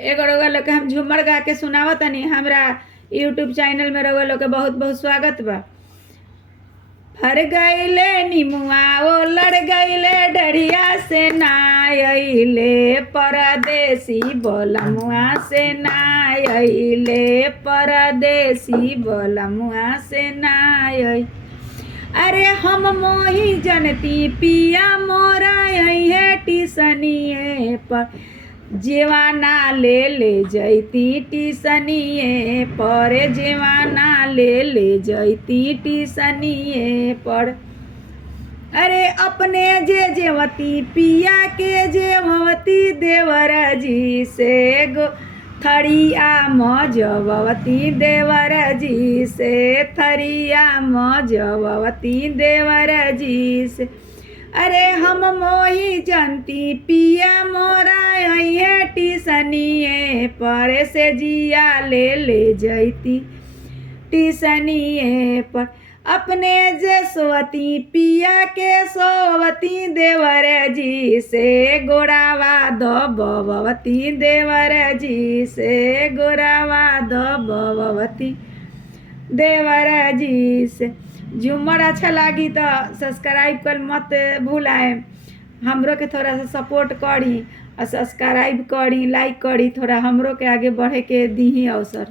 एगो रउआ लोग के हम झूमर गा के सुनावत तनी। हमरा यूट्यूब चैनल में रउआ लोग के बहुत बहुत स्वागत बा। फर गईले निमुआ ओ लड़ गईले डरिया से ना अइले, परदेसी बोलमुआ से ना अइले, परदेसी बोलमुआ से ना अइले। अरे हम मोही जनती पिया मोरा है टिसनिए पर, जेवाना ले जैती टिसनिए पर, जेवाना ले जैती टिसनिए पर। अरे अपने जे जेवती पिया के जेवती देवर जी से गो थरिया मजवती देवर जी से, थरिया मजवती देवर जी से। अरे हम मोही जनती पिया मोरा है टिसनिए पर, से जिया ले जैती टिसनिए पर। अपने जे सोवती पिया के सोवती देवर जी से, गोरावा दबवती देवर जी से, गोरावा दबवती देवर जी से। झूमर अच्छा लागी तो सब्सक्राइब कर मत भूलाए। हमरो के थोड़ा सा सपोर्ट करी और सब्सक्राइब करी, लाइक करी, थोड़ा हमरो के आगे बढ़े के दी अवसर।